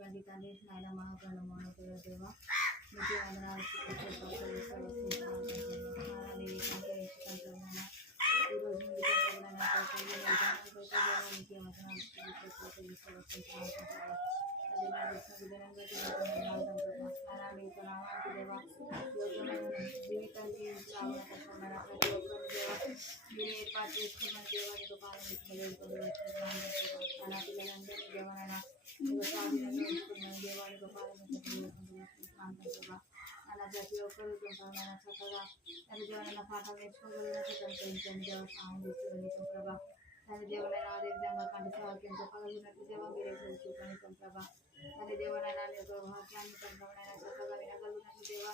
ఉన్నటువంటి తండ్రి నాయన మహాగణమును దేవ మీకు వందనాలు ఈరోజు జీవితానికి ప్రతి ఒక్కరు మీరు ఏర్పాటు చేసుకున్న దేవానికి పాలన నా పిల్లలందరినీ దేవనైనా స్వాధీనంగా ఉంచుకున్న దేవానికి పాలన అలా ప్రతి ఒక్కరు నాయన చక్కగా తన దేవనైనా పాఠాలు నేర్చుకోగలిగినట్టు పెంచండి దేవ సహాయం చేస్తుంది ప్రభా తన దేవనైనా అదే విధంగా కంటి వాక్యం చెప్పగలిగినట్టు దేవ మీరే చూపండి ప్రభా తన దేవనైనా వాక్యాన్ని ప్రభావైనా చక్కగా వినగలిగినట్టు దేవ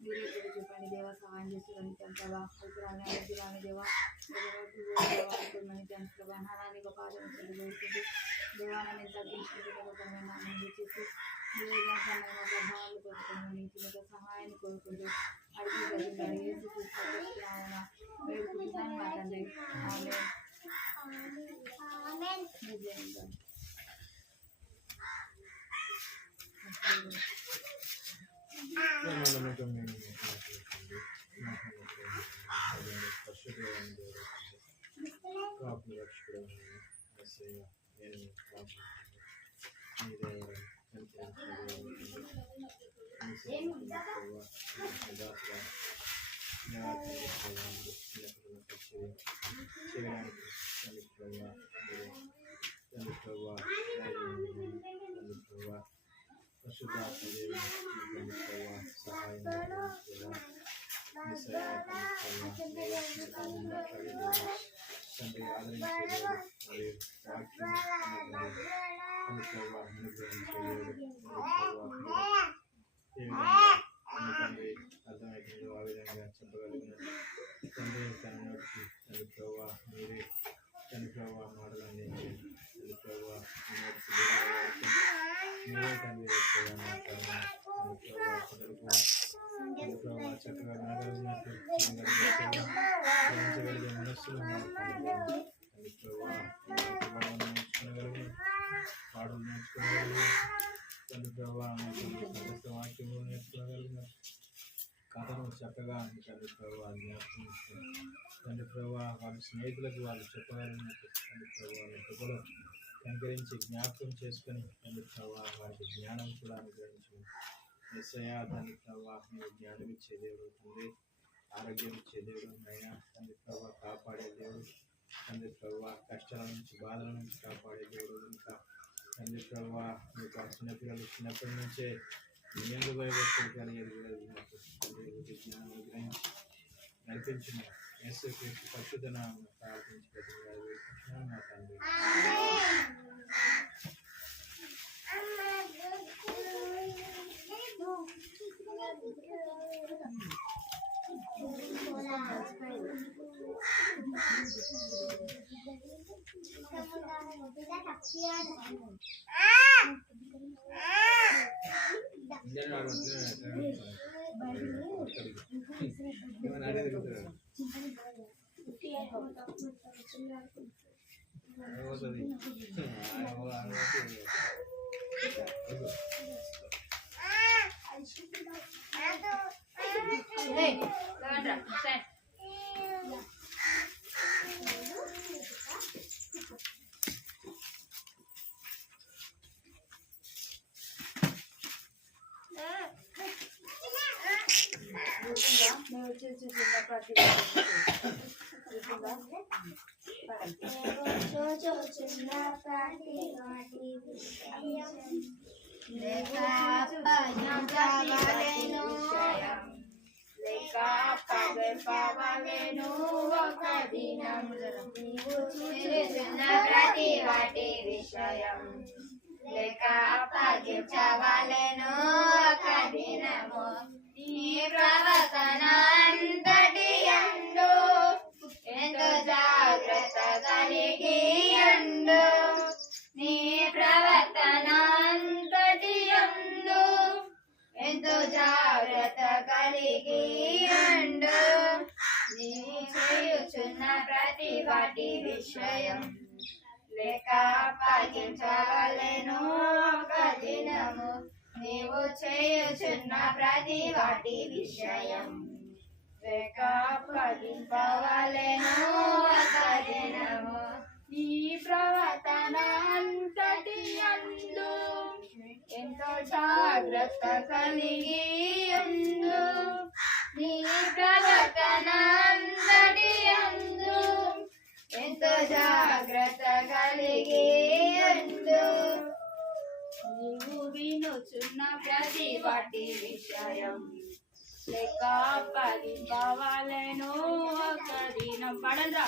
మీరే చూపండి దేవ సహాయం చేస్తుంది ప్రభా అల్పురాన్ని అభిరాని దేవ ప్రభా నారాయణ పాదం కోరుకుంటూ దేవాన్ని తగ్గించుకుంటూ చేసి ప్రభావాలు కొట్టుకుని సహాయాన్ని కోరుకుంటూ అడిగి వేడుకుంటున్నాను మా తండ్రి అర్థమైతుందో ఆ విధంగా చెప్పగలిగిన తండ్రి తన నోటికి తండ్రి ప్రభావ మీరే తండ్రి ప్రభావ మాటలు అందించండి తండ్రి ప్రభావ మీరే తండ్రి ప్రభావ చక్కగా వినగలిగినట్టు గ్రహించగలిగే మనస్సులో తండ్రి ప్రభావ నేర్చుకోగలిగిన పాటలు నేర్చుకోగలిగిన తండ్రి ప్రభావ సమస్త వాక్యములు నేర్చుకోగలిగిన కథను చక్కగా తండ్రి ప్రభావ జ్ఞాపకం తండ్రి ప్రభావ వాళ్ళ స్నేహితులకు వాళ్ళు చెప్పగలిగినట్టు తండ్రి ప్రభావ కృపలో కంకరించి జ్ఞాపకం చేసుకొని తండ్రి ప్రభావ వారికి జ్ఞానం కూడా అనుగ్రహించు ఎస్ఐయా తండ్రి ప్రభావ మీరు జ్ఞానం ఇచ్చే దేవుడు తండ్రి ఆరోగ్యం ఇచ్చే దేవుడు అయినా తండ్రి ప్రభావ కాపాడే దేవుడు తండ్రి ప్రభావ కష్టాల నుంచి బాధల నుంచి కాపాడే దేవుడు ఇంకా తండ్రి ప్రభావ మీకు చిన్నపిల్లలు చిన్నప్పటి నుంచే నేను భయభక్తులు కలిగేది జ్ఞానం గ్రహించి నడిపించిన యేసుక్రీస్తు పరిశుద్ధ నామమున ప్రార్థించి వేడుకుంటున్నాను మా తండ్రి. లెక్క అప్పగించవలెను ఒక దినము నీవు చేయుచున్న ప్రతి వాటి విషయం లెక్క అప్పగించవలెను ఒక దినము నీ ప్రవర్తన అంతటి యందు ఎంతో జాగ్రత్త కలిగి ఉండు నీ ప్రవర్తన అంతటి యందు ఎంతో జాగ్రత్త కలిగి ఉండు నీవు వినుచున్న ప్రతి వాటి విషయం లెక్క అప్పగించవలెను ఒక దినం పడరా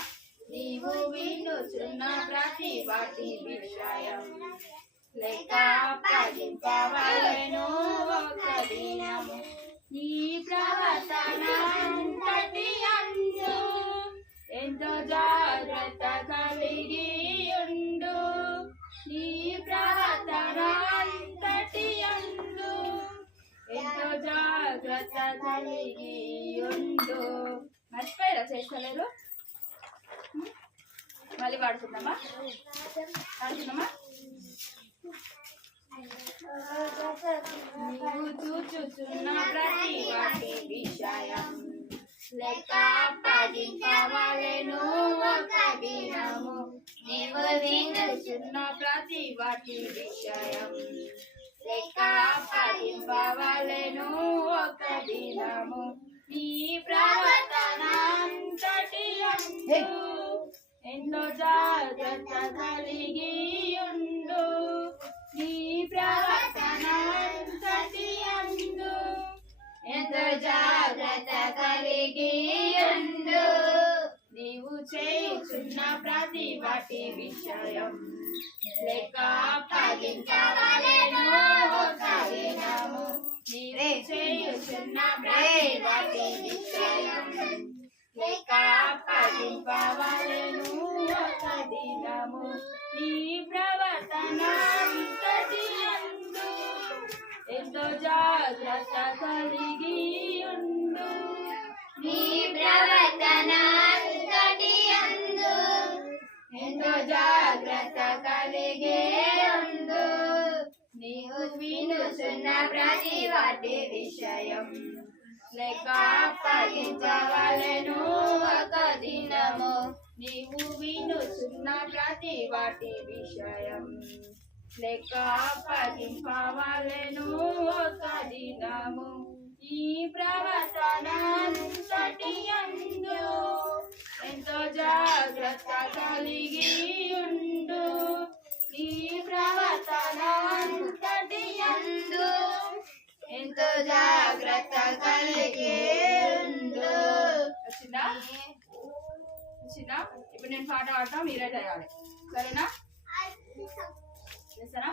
నీవు వినుచున్న ప్రతి వాటి విషయం లెక్క అప్పగించవలెను ఒక దినము నీ ప్రవర్తన అంతటి యందు ఎంతో జాగ్రత్త కలిగి ఉండు నీ ప్రవర్తన అంతటి యందు ఎంతో జాగ్రత్త కలిగి ఉండు మర్చిపోయారా చేస్తలేరు మళ్ళీ పాడుకుందామా నీవు చూచుచున్న ప్రతి వాటి విషయం లెక్క అప్పగించవలెను ఒక దినము నీవు వినుచున్న ప్రతి వాటి విషయం లెక్క అప్పగించవలెను ఒక దినము నీ ప్రవర్తన అంతటి యందు ఎంతో జాగ్రత్త కలిగి ఉండు నీ ప్రవర్తన అంతటి యందు ఎంతో జాగ్రత్త కలిగి ఉండు నీవు చేయుచున్న ప్రతి వాటి విషయం లెక్క అప్పగించవలెను ఒక దినము నీవు చేయుచున్న ప్రతి వాటి విషయం లెక్క అప్పగించవలెను ఒక దినము నీ ప్రవర్తన అంతటి యందు ఎంతో జాగ్రత్త కలిగి ఉండు నీ ప్రవర్తన అంతటి యందు ఎంతో జాగ్రత్త కలిగి ఉండు నీవు వినుచున్న ప్రతి వాటి విషయం లెక్క అప్పగించవలెను ఒక దినము నీవు వినుచున్న ప్రతి వాటి విషయం లెక్క అప్పగించవలెను ఒక దినము ఈ ప్రవర్తన అంతటి యందు ఎంతో జాగ్రత్త కలిగి ఉండు ఈ ప్రవర్తన అంతటి యందు ఎంతో జాగ్రత్త కలిగి ఉండు వచ్చిందా ఇప్పుడు నేను పాట పాడతా మీరే చేయాలి సరేనా చేస్తారా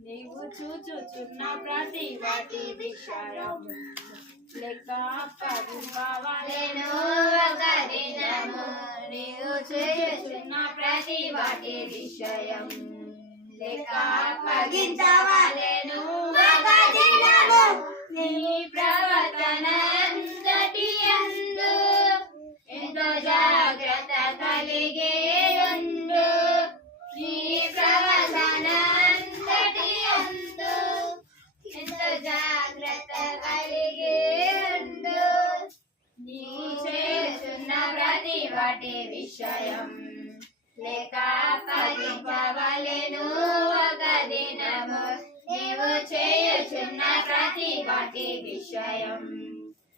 నీవు చూచుచున్న ప్రతి వాటి విషయం లెక్క అప్పగించవలెను ఒక దినము నీవు చూచుచున్న ప్రతి వాటి విషయం లెక్క అప్పగించవలెను ఒక దినము నీ ప్రవర్తన అంతటి యందు ఎంతో జాగ్రత్త కలిగి ఉండు నీ ప్రవర్తన అంతటి యందు ఎంతో జాగ్రత్త కలిగి ఉండు నీవు చేస్తున్న ప్రతి వాటి విషయం లెక్క అప్పగించవలెను ఒక దినము నీవు చేయుచున్న ప్రతి వాటి విషయం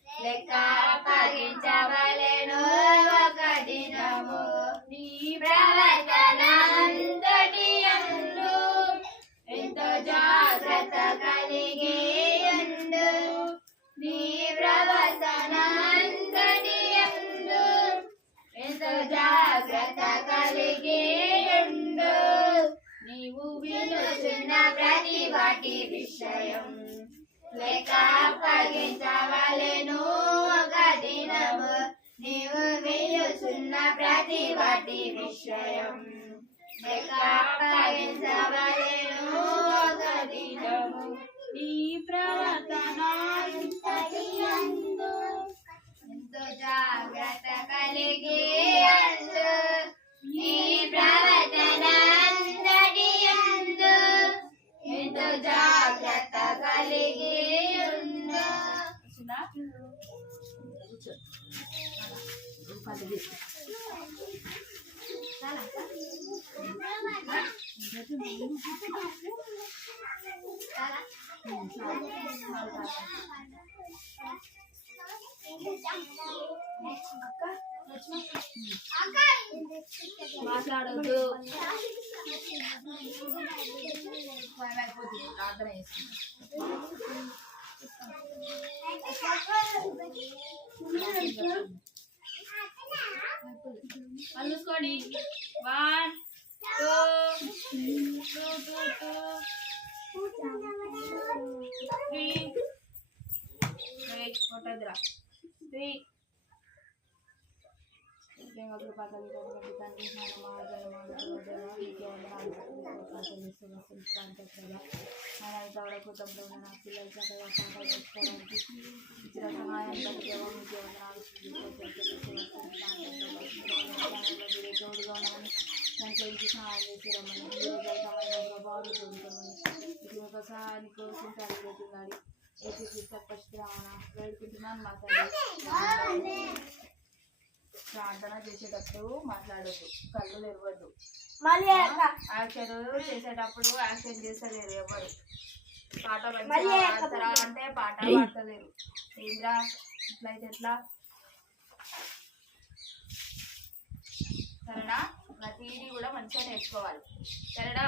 లెక్క అప్పగించవలెను ఒక దినము నీ ప్రవర్తన అంతటి యందు ఎంతో జాగ్రత్త కలిగి ఉండు నీ ప్రవర్తన అంతటి యందు ఎంతో జాగ్రత్త కలిగి ఉండు నీవు వినుచున్న ప్రతి వాటి విషయం లెక్క అప్పగించవలెను ఒక దినము నీవు వినుచున్న ప్రతి వాటి విషయం లెక్క అప్పగించవలెను ఒక దినము నీ ప్రవర్తన అంతటి యందు ఎంతో జాగ్రత్త కలిగి ఉండు నీ పది తీసుకో మాట్లాడద్దు ప్రార్థన చూసుకోండి 1 2 3 కొట్టద్దురా 3 ప్రేమకు పక్కన తండ్రి కుటుంబంలో నా పిల్లలు చక్కగా సంపాదించుకోవడానికి ఇచ్చిన సహాయం తోడుగా ఉన్నామని దాంట్లో ఇంటి సహాయం చేసి రమ్మని ప్రభావాలు తోడుకోమని ఇది ఒక సహాయాన్ని కోసం తల్లి ఏపీ తప్పచ్చు రావణ వేడుకుంటున్నాను మా తల్లి ప్రార్థన చేసేటప్పుడు మాట్లాడద్దు కళ్ళు తెరవద్దు యాక్షన్ చేసేటప్పుడు యాక్షన్ చేస్తలేరు ఎవరు పాట పాడతారా అంటే పాట పాడతలేరు ఏంద్రా ఇట్లయితే ఎట్లా సరేనా ప్రతిదీ కూడా మంచిగా నేర్చుకోవాలి సరేనా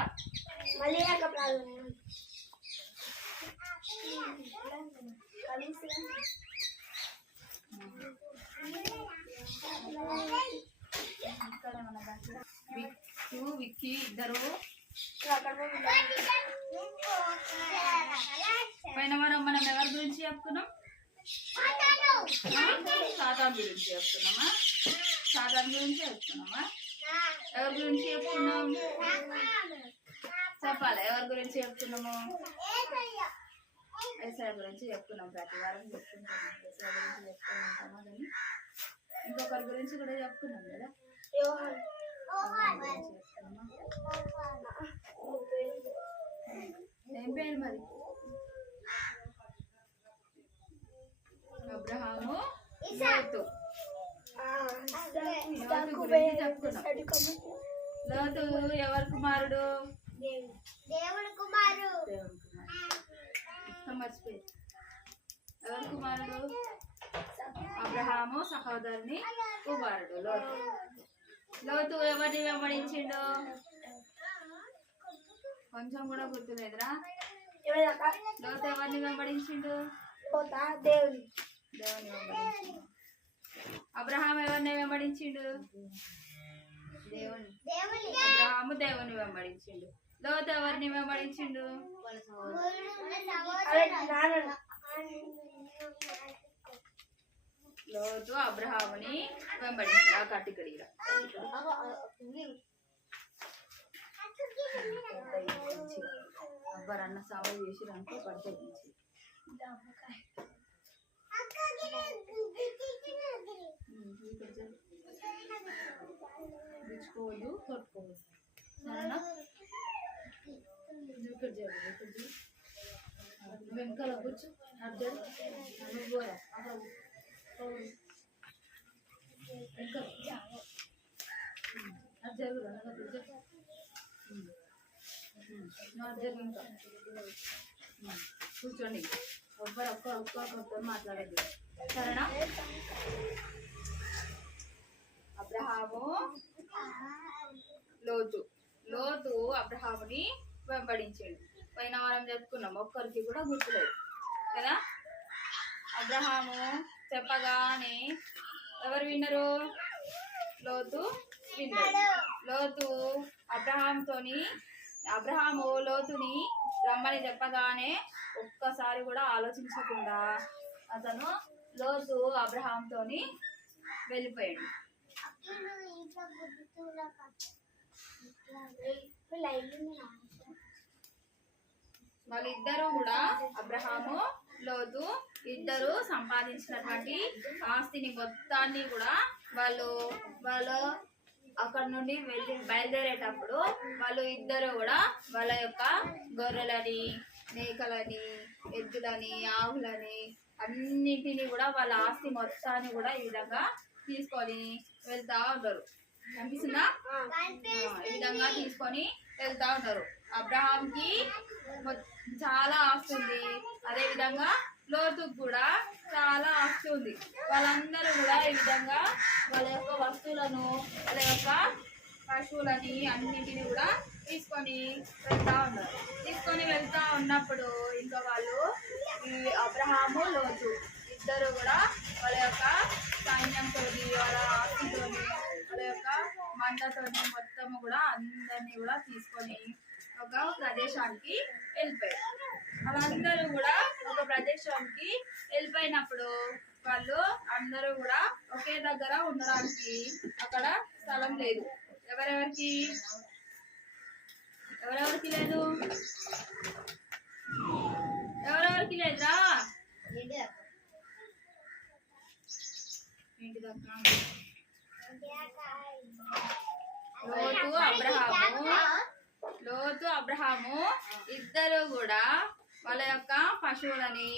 విక్కీ ఇద్దరు పైన మనం ఎవరి గురించి చెప్పుకున్నాం సాతాన్ గురించి చెప్తున్నామా సాతాన్ గురించి చెప్తున్నామా ఎవరి గురించి చెప్పుకున్నాం చెప్పాలి ఎవరి గురించి చెప్తున్నాము ఏసఐ గురించి చెప్పుకున్నాం ప్రతి వారం చెప్పుకుంటాము ఏసఐ గురించి చెప్పుకుంటామా కానీ ఇంకొకరి గురించి కూడా చెప్పుకున్నాం కదా ఏం పేరు మరి అబ్రహాము లోతు గురించి చెప్పుకున్నాం లోతు ఎవరి కుమారుడు దేవుని కుమారుడు మర్చిపోయి ఎవరి కుమారుడు అబ్రహాము సహోదరుని కుమారుడు లోతు లోతు ఎవరిని వెంబడించిండు కొంచెం కూడా గుర్తులేదురా లోతు ఎవరిని వెంబడించిండు దేవుని వెంబడించిండు అబ్రహాం ఎవరిని వెంబడించిండు అబ్రహాము దేవుని వెంబడించిండు లోతు ఎవరిని వెంబడించిండు లోతు అబ్రహాముని వెంబడించిండు ఆ కట్టికడిగా అబ్బరన్న సాగు చేసి అనుకో పడితే తెచ్చుకోవద్దు కొట్టుకోవద్దు సరేనా వెనకాల కూర్చో అర్జున్ పోరా కూర్చోండి ఒక్కరితో మాట్లాడద్దు సరేనా అబ్రహాము లోతు అబ్రహాముని వెంబడించాడు పోయిన వారం చెప్పుకున్నాం ఒక్కరికి కూడా గుర్తులేదు కదా అబ్రహాము చెప్పగానే ఎవరు విన్నరు లోతు విన్నాడు లోతు అబ్రహాము లోతుని రమ్మని చెప్పగానే ఒక్కసారి కూడా ఆలోచించకుండా అతను లోతు అబ్రహాంతోని వెళ్ళిపోయాడు వాళ్ళిద్దరూ కూడా అబ్రహాము లోతు ఇద్దరు సంపాదించినటువంటి ఆస్తిని మొత్తాన్ని కూడా వాళ్ళు అక్కడ నుండి బయలుదేరేటప్పుడు వాళ్ళు ఇద్దరు కూడా వాళ్ళ యొక్క గొర్రెలని మేకలని ఎద్దులని ఆవులని అన్నింటినీ కూడా వాళ్ళ ఆస్తి మొత్తాన్ని కూడా ఈ విధంగా తీసుకొని వెళ్తా ఉంటారు. కనిపిస్తుందా? ఈ విధంగా తీసుకొని వెళ్తా ఉంటారు. అబ్రహాంకి చాలా ఆస్తి ఉంది, అదే విధంగా లోతుకు కూడా చాలా ఆస్తి ఉంది. వాళ్ళందరూ కూడా ఈ విధంగా వాళ్ళ యొక్క వస్తువులను, వాళ్ళ యొక్క పశువులని అన్నింటినీ కూడా తీసుకొని వెళ్తా ఉన్నారు. తీసుకొని వెళ్తా ఉన్నప్పుడు ఇంకా వాళ్ళు ఈ అబ్రహాము లోతు ఇద్దరు కూడా వాళ్ళ యొక్క సైన్యంతో, వాళ్ళ ఆస్తితోని, వాళ్ళ యొక్క మంటతోని మొత్తము కూడా అందరినీ కూడా తీసుకొని ఒక ప్రదేశానికి వెళ్ళిపోయారు. వాళ్ళందరూ కూడా ఒక ప్రదేశానికి వెళ్ళిపోయినప్పుడు వాళ్ళు అందరూ కూడా ఒకే దగ్గర ఉండడానికి అక్కడ స్థలం లేదు. ఎవరెవరికి లేదు? ఎవరెవరికి లేదురా? లోతు అబ్రహాము ఇద్దరు కూడా వాళ్ళ యొక్క పశువులని,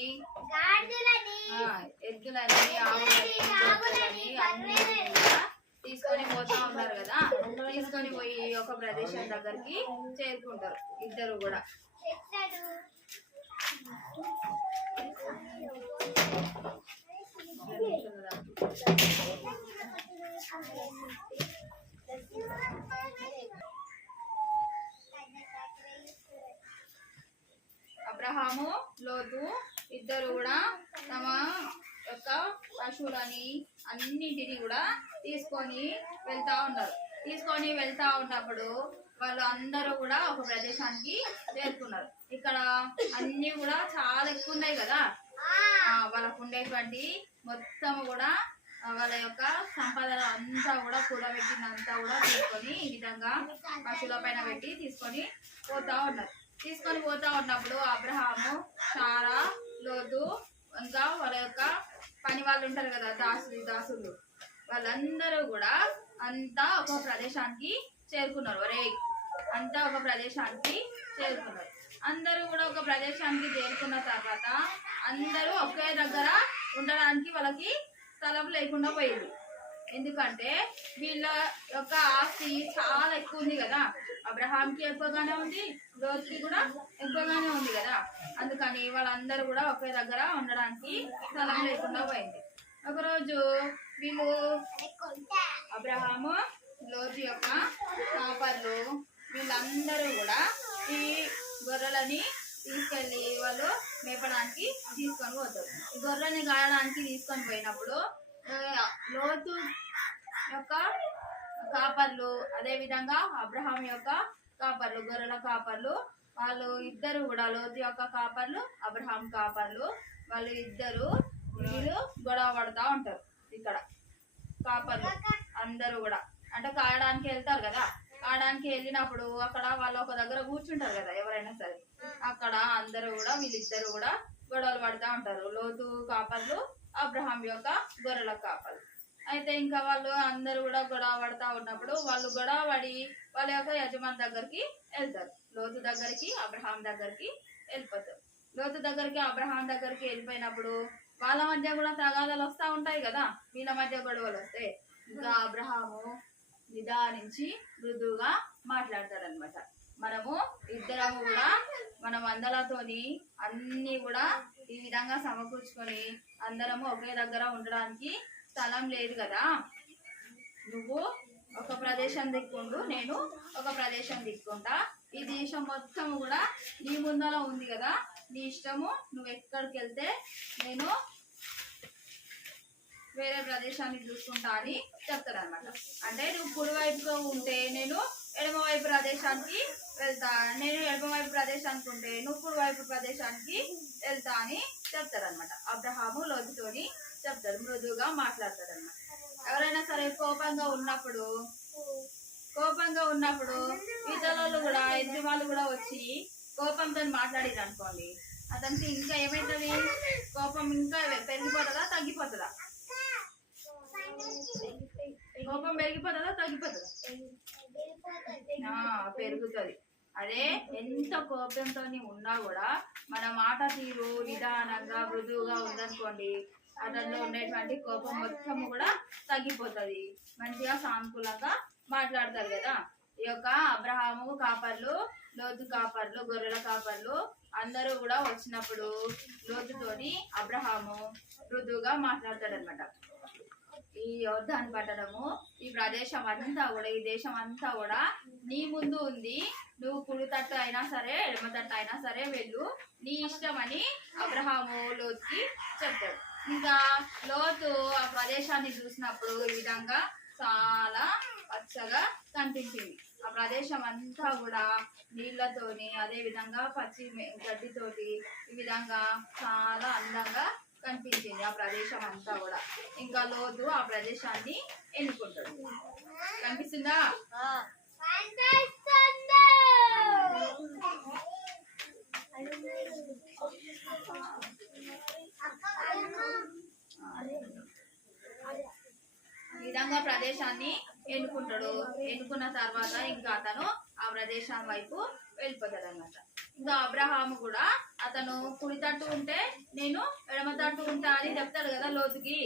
ఎద్దులని, ఆవులని అన్నిటిని కూడా తీసుకొని పోతా ఉన్నారు కదా. తీసుకొని పోయి ఒక ప్రదేశం దగ్గరికి చేరుకుంటారు ఇద్దరు కూడా. అబ్రహాము లోతు ఇద్దరు కూడా తమ యొక్క పశువులని అన్నింటినీ కూడా తీసుకొని వెళ్తా ఉన్నారు. తీసుకొని వెళ్తా ఉన్నప్పుడు వాళ్ళు అందరూ కూడా ఒక ప్రదేశానికి చేరుకున్నారు. ఇక్కడ అన్ని కూడా చాలా ఎక్కువ ఉన్నాయి కదా. వాళ్ళకు ఉండేటువంటి మొత్తం కూడా వాళ్ళ యొక్క సంపద అంతా కూడా కూడబెట్టినంతా కూడా తీసుకొని ఈ విధంగా పశువుల పైన పెట్టి తీసుకొని పోతా ఉన్నారు. తీసుకొని పోతా ఉన్నప్పుడు అబ్రహాము, సారా, లోతు ఇంకా వాళ్ళ యొక్క పని వాళ్ళు ఉంటారు కదా, దాసులు వాళ్ళందరూ కూడా అంతా ఒక ప్రదేశానికి చేరుకున్నారు. అంతా ఒక ప్రదేశానికి చేరుకున్నారు. అందరూ కూడా ఒక ప్రదేశానికి చేరుకున్న తర్వాత అందరూ ఒకే దగ్గర ఉండడానికి వాళ్ళకి స్థలం లేకుండా పోయింది. ఎందుకంటే వీళ్ళ యొక్క ఆస్తి చాలా ఎక్కువ ఉంది కదా. అబ్రహాంకి ఎక్కువగానే ఉంది, లోతుకి కూడా ఎక్కువగానే ఉంది కదా. అందుకని వాళ్ళందరూ కూడా ఒకే దగ్గర ఉండడానికి స్థలం లేకుండా పోయింది. ఒకరోజు వీళ్ళు అబ్రహాము, లోతు యొక్క కాపర్లు వీళ్ళందరూ కూడా ఈ గొర్రెలని తీసుకెళ్ళి వాళ్ళు మేపడానికి తీసుకొని పోతారు. ఈ గొర్రెని గాయడానికి తీసుకొని పోయినప్పుడు లోతు యొక్క కాపర్లు, అదే విధంగా అబ్రహాం యొక్క కాపర్లు, గొర్రెల కాపర్లు, వాళ్ళు ఇద్దరు కూడా లోతు యొక్క కాపర్లు, అబ్రహాం కాపర్లు, వాళ్ళు ఇద్దరు వీళ్ళు గొడవ పడుతూ ఉంటారు. ఇక్కడ కాపర్లు అందరూ కూడా అంటే కాయడానికి వెళ్తారు కదా. కాయడానికి వెళ్ళినప్పుడు అక్కడ వాళ్ళు ఒక దగ్గర కూర్చుంటారు కదా ఎవరైనా సరే. అక్కడ అందరూ కూడా వీళ్ళిద్దరు కూడా గొడవలు పడుతూ ఉంటారు. లోతు కాపర్లు, అబ్రహాం యొక్క గొర్రెల కాపర్లు. అయితే ఇంకా వాళ్ళు అందరూ కూడా గొడవ పడుతూ ఉన్నప్పుడు వాళ్ళు గొడవ పడి వాళ్ళ యొక్క యజమాని దగ్గరికి వెళ్తారు. లోతు దగ్గరికి, అబ్రహాం దగ్గరికి వెళ్ళిపోతారు. లోతు దగ్గరికి, అబ్రహాం దగ్గరికి వెళ్ళిపోయినప్పుడు వాళ్ళ మధ్య కూడా తగాదాలు వస్తూ ఉంటాయి కదా. వీళ్ళ మధ్య గొడవలు వస్తే ఇంకా అబ్రహాము నిదానించి మృదువుగా మాట్లాడతారనమాట. మనము ఇద్దరము కూడా మన మందలతోని అన్ని కూడా ఈ విధంగా సమకూర్చుకొని అందరము ఒకే దగ్గర ఉండడానికి స్థలం లేదు కదా. నువ్వు ఒక ప్రదేశం దిక్కుండు, నేను ఒక ప్రదేశం దిక్కుంటా. ఈ దేశం మొత్తం కూడా నీ ముందర ఉంది కదా, నీ ఇష్టము, నువ్వు ఎక్కడికి వెళ్తే నేను వేరే ప్రదేశానికి చూసుకుంటా అని చెప్తాడు అనమాట. అంటే నువ్వు కుడి వైపుగా ఉంటే నేను ఎడమ వైపు ప్రదేశానికి వెళ్తా, నేను ఎడమ వైపు ప్రదేశానికి ఉంటే నువ్వు కుడి వైపు ప్రదేశానికి వెళ్తా అని చెప్తాడు అనమాట. అబ్రహాము లోతుతోని చెప్తాడు, మృదువుగా మాట్లాడతాడు అనమాట. ఎవరైనా సరే కోపంగా ఉన్నప్పుడు ఇతరులు కూడా, ఎదుటి వాళ్ళు కూడా వచ్చి కోపంతో మాట్లాడారు అనుకోండి, అతనికి ఇంకా ఏమైతుంది? కోపం ఇంకా పెరిగిపోతుందా తగ్గిపోతుందా? కోపం పెరిగిపోతుందా తగ్గిపోతుందా? పెరుగుతుంది. అదే ఎంత కోపంతో ఉన్నా కూడా మన మాట తీరు నిదానంగా మృదువుగా ఉందనుకోండి, అతనిలో ఉండేటువంటి కోపం మొత్తం కూడా తగ్గిపోతుంది. మంచిగా సానుకూలంగా మాట్లాడతారు కదా. ఈ యొక్క అబ్రహాము కాపర్లు, లోతు కాపర్లు, గొర్రెల కాపర్లు అందరూ కూడా వచ్చినప్పుడు లోతుతోని అబ్రహాము మృదువుగా మాట్లాడతాడు అనమాట. ఈ యోర్దాను పట్టణము, ఈ ప్రదేశం అంతా కూడా, ఈ దేశం అంతా కూడా నీ ముందు ఉంది. నువ్వు కుడి తట్టు అయినా సరే ఎడమ తట్టు అయినా సరే వెళ్ళు, నీ ఇష్టం అని అబ్రహాము లోతుకి చెప్తాడు. ఇంకా లోతు ఆ ప్రదేశాన్ని చూసినప్పుడు ఈ విధంగా చాలా పచ్చగా కనిపించింది. ఆ ప్రదేశం అంతా కూడా నీళ్లతోని, అదే విధంగా పచ్చి గడ్డితోటి ఈ విధంగా చాలా అందంగా కనిపించింది ఆ ప్రదేశం అంతా కూడా. ఇంకా లోతు ఆ ప్రదేశాన్ని ఎన్నుకుంటాడు. కనిపిస్తుందా? ఈ విధంగా ప్రదేశాన్ని ఎన్నుకుంటాడు. ఎన్నుకున్న తర్వాత ఇంకా అతను ఆ ప్రదేశం వైపు వెళ్ళిపోతాడు అన్నమాట. ఇంకా అబ్రహాము కూడా అతను కుడి తట్టు ఉంటే నేను ఎడమ తట్టు ఉంటా అని చెప్తాడు కదా లోతుకి.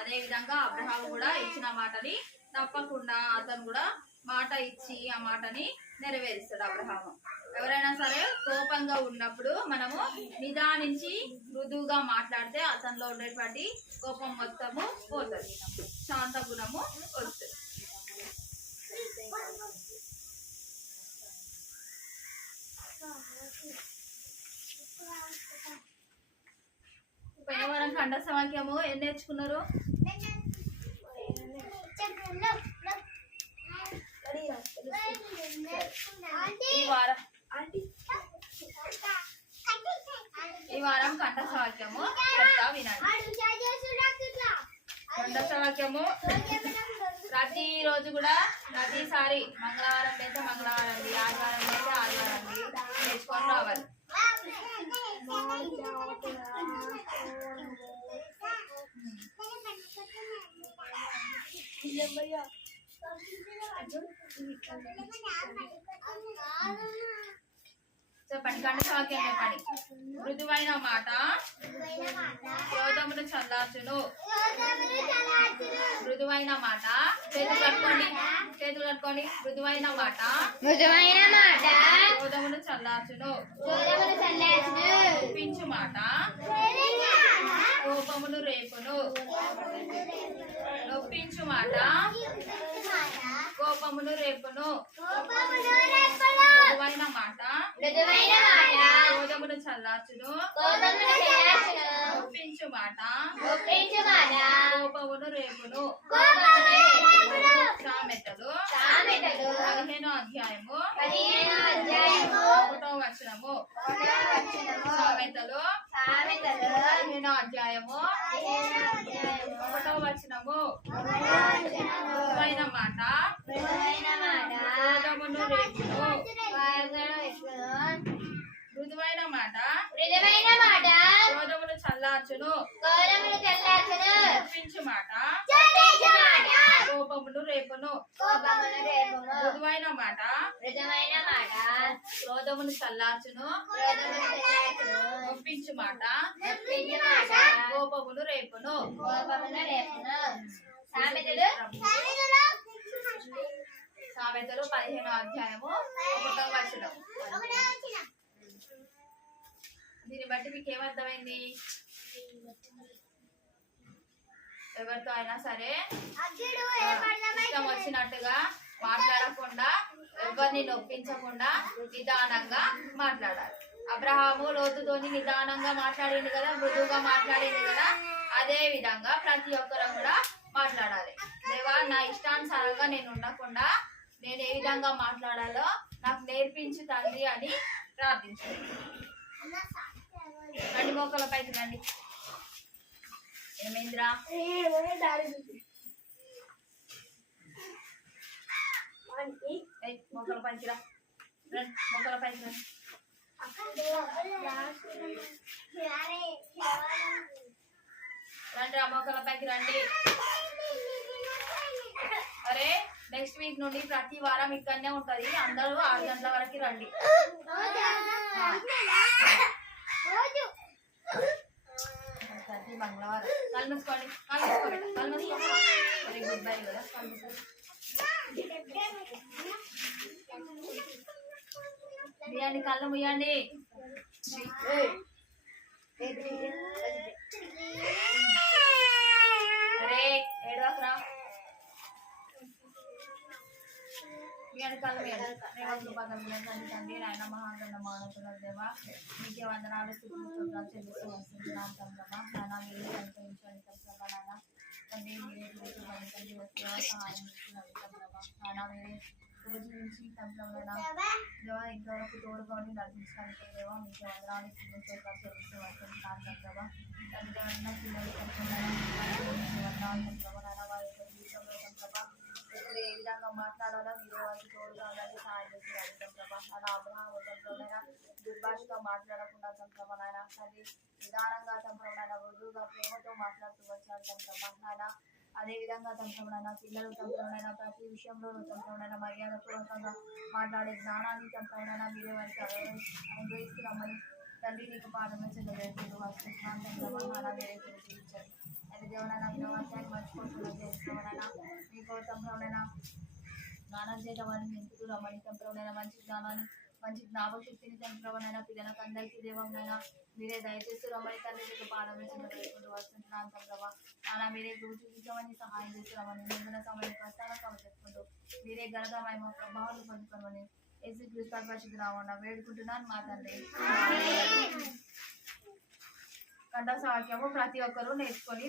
అదే విధంగా అబ్రహాము కూడా ఇచ్చిన మాటని తప్పకుండా అతను కూడా మాట ఇచ్చి ఆ మాటని నెరవేరుస్తాడు అబ్రహాము. ఎవరైనా సరే కోపంగా ఉన్నప్పుడు మనము నిదానించి మృదువుగా మాట్లాడితే అతనిలో ఉండేటువంటి కోపం మొత్తము పోతుంది, శాంత గుణము వస్తుంది. పోయిన వారం ఖండస్థ వాక్యము ఏం నేర్చుకున్నారు? ఈ వారం కంఠస్థ వాక్యము చెప్తా వినండి. కంఠస్థ వాక్యము ప్రతిరోజు కూడా, ప్రతిసారి మంగళవారం అయితే మంగళవారం, ఆదివారం అయితే ఆదివారం నేర్చుకొని రావాలి. చెప్పండి, కంఠస్థ వాక్యం చెప్పండి. మృదువైన మాట క్రోధమును చల్లార్చును. మృదువైన మాట, చేతులు కట్టుకోండి, చేతులు కట్టుకోండి. మృదువైన మాట క్రోధమును చల్లార్చును. ఒప్పించు మాట కోపమును రేపును. నొప్పించు మాట కోపమును రేపును. మృదువైన మాట క్రోధమును చల్లార్చును. నొప్పించు మాట కోపమును రేపును. సామెతలు 15వ అధ్యాయము 1వ వచనము. సామెతలు 15వ అధ్యాయము 1వ వచనము. మృదువైన మాట క్రోధమును రేపును. మృదువైన మాట క్రోధమును చల్లార్చును. ఒప్పించు మాట కోపమును రేపును. మృదువైన మాట క్రోధమును చల్లార్చును. ఒప్పించు మాట కోపమును రేపును. సామెతలు 15వ అధ్యాయము 1వ వచనం. దీన్ని బట్టి మీకు ఏమర్థమైంది? ఎవరితో అయినా సరే ఇష్టం వచ్చినట్టుగా మాట్లాడకుండా, ఎవరిని నొప్పించకుండా నిదానంగా మాట్లాడాలి. అబ్రహాము లోతుతోని నిదానంగా మాట్లాడింది కదా, మృదువుగా మాట్లాడింది కదా. అదే విధంగా ప్రతి ఒక్కరు కూడా మాట్లాడాలి. దేవా, నా ఇష్టానుసారంగా నేను ఉండకుండా నేను ఏ విధంగా మాట్లాడాలో నాకు నేర్పించు తండ్రి అని ప్రార్థించాలి. రండి, మోకాళ్ళ పైకి రండి. ఏమైందిరా? మొక్కల పైకి రా, రండి, మొక్కల పైకి రండి. రండి, ఆ మొక్కల పైకి రండి. అరే, నెక్స్ట్ వీక్ నుండి ప్రతి వారం ఇక్కడనే ఉంటది. అందరూ 6 గంటల వరకు రండి. ప్రతి మంగళవారం కాలు మూసుకోండి, కాలు మూసుకోండి, కాలు మూసుకోండి. వెరీ గుడ్ బై కదా, కాలు మూసుకోండి. ముయ్యండి, కళ్ళు ముయ్యండి. అరే ఏడవకురా. ముయ్యండి, కళ్ళు ముయ్యండి. రేవంతులు పదవులు తండ్రి నాయన మహాగణ మానవుల దేవ మీకే వందనాలు స్తోత్రాలు చెల్లిస్తూ వస్తున్నాం తండ్రమా. నాన్న మీరు అనుగ్రహించండి తండ్రమా. నాన్న తండ్రి మీరే గురించి తండ్రి సేవ సహాయం చేస్తున్నారు తండ్రమా. నాన్న మీరే రోజు నుంచి తండ్రమైనా దేవా ఇంతవరకు తోడుకొని నడిపించడానికి దేవా మీకే వందనాలు స్తోత్రాలు చెల్లిస్తూ వస్తున్నాం తండ్రమా. తండ్రి అన్న పిల్లలు తండ్రమైనా వందనాలు తండ్రమా. నాన్న వారి యొక్క జీవితంలో తండ్రమా ఇప్పుడు ఏ విధంగా మాట్లాడాలో మీరు వారికి తోడుగా ఉండాలని సహాయం చేసి అడుగుతాం ప్రభా. నాన్న అబ్రహాం తండ్రమైనా దుర్భాషగా మాట్లాడకుండా తండ్రమా. నాయన తండ్రి నిదానంగా తండ్రమైనా మృదువుగా ప్రేమతో మాట్లాడుతూ వచ్చారు తండ్రమా. నాయన అదేవిధంగా తండ్రమైనా పిల్లలు తండ్రమైనా ప్రతి విషయంలోనూ తండ్రమైనా మర్యాదపూర్వకంగా మాట్లాడే జ్ఞానాన్ని తండ్రమైనా మీరే వారికి అనుగ్రహిస్తున్నామని తండ్రి నీకు పాదమించదు వస్తున్నాను తండ్రమా. నాన్న మీరే చూపించండి. అయితే దేవనైనా వినవాక్యాన్ని మర్చిపోకుండా చేస్తున్నామనైనా మీకు తండ్రమైనా జ్ఞానం చేద్దామని నింపుతూ రమ్మని తండ్రమైనా మంచి జ్ఞానాన్ని మంచి జ్ఞాపశక్తిని తండ్రమైనా పిల్లలకు అందరికీ దేవంనైనా మీరే దయచేస్తూ రమ్మని తండ్రి మీకు పాదమించకుండా వేసుకుంటూ వస్తున్నాను తండ్రమా. నాన్న మీరే గురు చూపించమని సహాయం చేస్తున్నామని ముందున సమయం ప్రస్థాన సమయం చెప్పుకుంటూ మీరే ఘనతమైన ప్రభావాలు పొందుకోమని యేసు క్రీస్తు పరిశుద్ధ నామమున వేడుకుంటున్నాను మా తండ్రి. కంఠ సాక్ష్యము ప్రతి ఒక్కరూ నేర్చుకొని